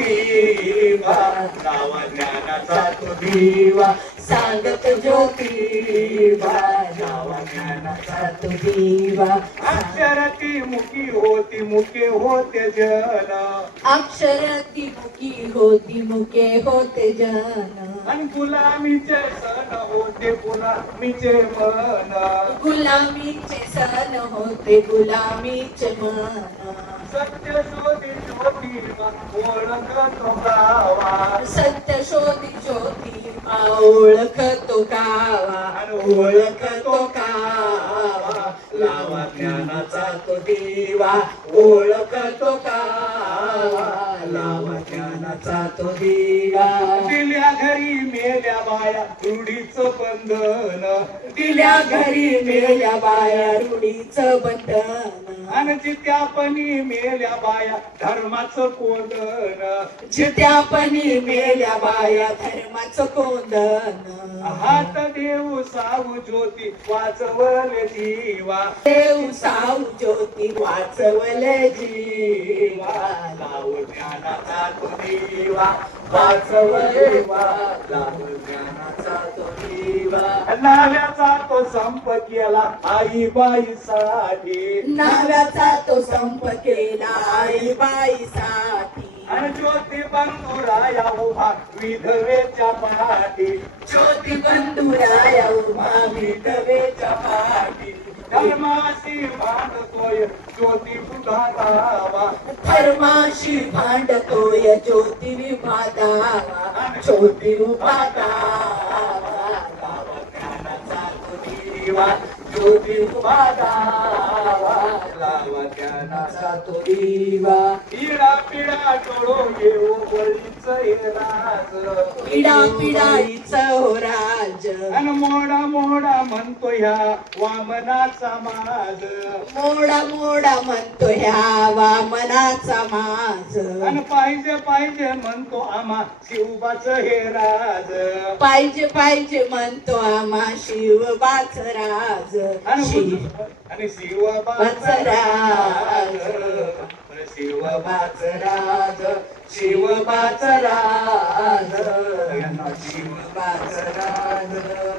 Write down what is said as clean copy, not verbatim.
ज्योतिबा लावा ज्ञानाचा तो दिवा सांगत ज्योतिबा लावा ज्ञानाचा तो दिवा अक्षर ती मुखी होती मुके होते जन अक्षर ती मुखी होती मुके होते जन आणि गुलामीचे सण होते गुलामीचे मन गुलामीचे सण होते गुलामीचे मन सत्य शोधी ज्योतिबा ओळखतो गावा सत्य शोधी ज्योतिबा ओळखतो गावा आणि ओळखतो गावा लावा ज्ञानाचा तो दिवा ओळखतो गावा लावा ज्ञानाचा तो दिवा दिल्या घरी मेल्या बाया रूढीचं बंधन दिल्या घरी मेल्या बाया रूढीचं बंधन आणि जित्यापणी मेल्या बाया धर्माचं कोंदण जित्यापणी मेल्या बाया धर्माचं कोंदण हात देऊ साऊ ज्योती वाचवले जीवा देव साऊ ज्योती वाचवले जीवा लावू ज्ञानाचा तो दिवा वाचवले लावू ज्ञानाचा तो दिवा नाव्याचा तो संप केला आईबाईसाठी नाव्याचा तो संप केला आईबाईसाठी आणि ज्योती बंधुराया उभा विधवेच्या पाठी ज्योती बंधुराया उभा विधवेच्या पाठी धर्माशी भांडतोय ज्योती पुढा गावा धर्माशी भांडतोय ज्योती विभादावा ज्योती विभादावा ज्ञानाचा तो दिवा ज्योती उभादावा लावा ज्ञानाचा तो दिवा पिढा पिढा टोळो येऊ बळीच हे राज पिढा पिढाईच हो राज आणि मोडा मोडा म्हणतो ह्या वामनाचा माज मोडा मोडा म्हणतो ह्या वामनाचा माझ आणि पाहिजे पाहिजे म्हणतो आम्हा शिवबाच हे राज पाहिजे पाहिजे म्हणतो आम्हा शिवबाच राज आणि शिवबाच राज शिवबाच राज शिवबाच राज शिवबाच राज